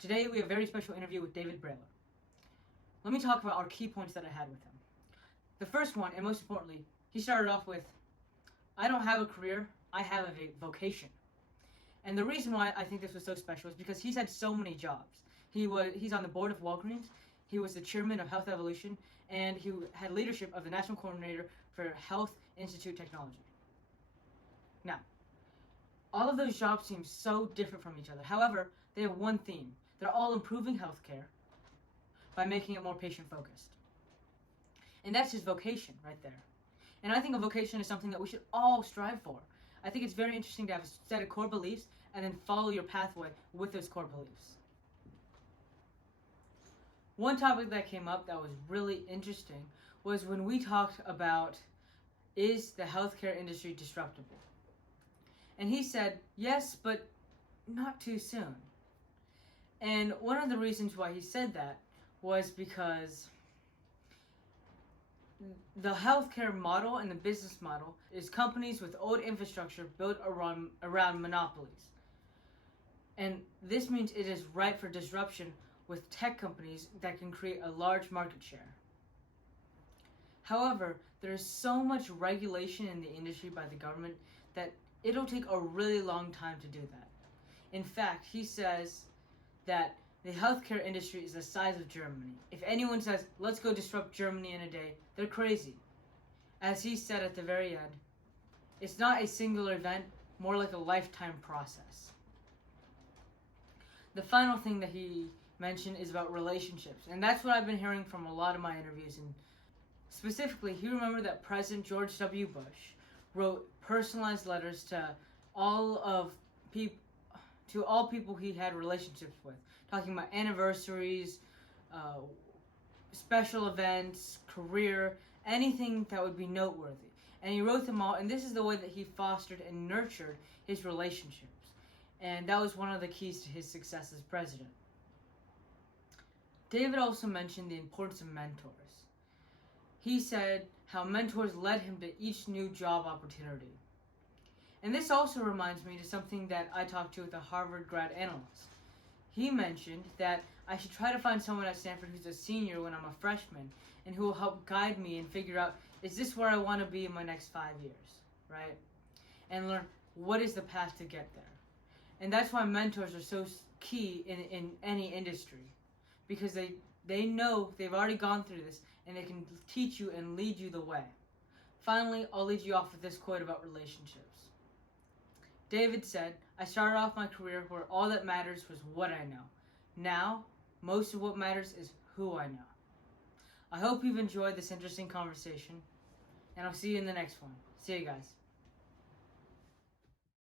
Today we have a very special interview with David Brailer. Let me talk about our key points that I had with him. The first one, and most importantly, he started off with, I don't have a career, I have a vocation. And the reason why I think this was so special is because he's had so many jobs. He's on the board of Walgreens, he was the chairman of Health Evolution, and he had leadership of the National Coordinator for Health Institute Technology. Now, all of those jobs seem so different from each other. However, they have one theme. They're all improving healthcare by making it more patient-focused. And that's his vocation right there. And I think a vocation is something that we should all strive for. I think it's very interesting to have a set of core beliefs and then follow your pathway with those core beliefs. One topic that came up that was really interesting was when we talked about, is the healthcare industry disruptible? And he said, yes, but not too soon. And one of the reasons why he said that was because the healthcare model and the business model is companies with old infrastructure built around monopolies. And this means it is ripe for disruption with tech companies that can create a large market share. However, there is so much regulation in the industry by the government that it'll take a really long time to do that. In fact, he says that the healthcare industry is the size of Germany. If anyone says, let's go disrupt Germany in a day, they're crazy. As he said at the very end, it's not a singular event, more like a lifetime process. The final thing that he mentioned is about relationships, and that's what I've been hearing from a lot of my interviews. And specifically, he remembered that President George W. Bush wrote personalized letters to all people he had relationships with, talking about anniversaries, special events, career, anything that would be noteworthy. And he wrote them all, and this is the way that he fostered and nurtured his relationships. And that was one of the keys to his success as president. David also mentioned the importance of mentors. He said how mentors led him to each new job opportunity. And this also reminds me to something that I talked to with a Harvard grad analyst. He mentioned that I should try to find someone at Stanford who's a senior when I'm a freshman and who will help guide me and figure out, is this where I want to be in my next 5 years, right? And learn what is the path to get there. And that's why mentors are so key in any industry, because they know they've already gone through this and they can teach you and lead you the way. Finally, I'll lead you off with this quote about relationships. David said, I started off my career where all that matters was what I know. Now, most of what matters is who I know. I hope you've enjoyed this interesting conversation, and I'll see you in the next one. See you guys.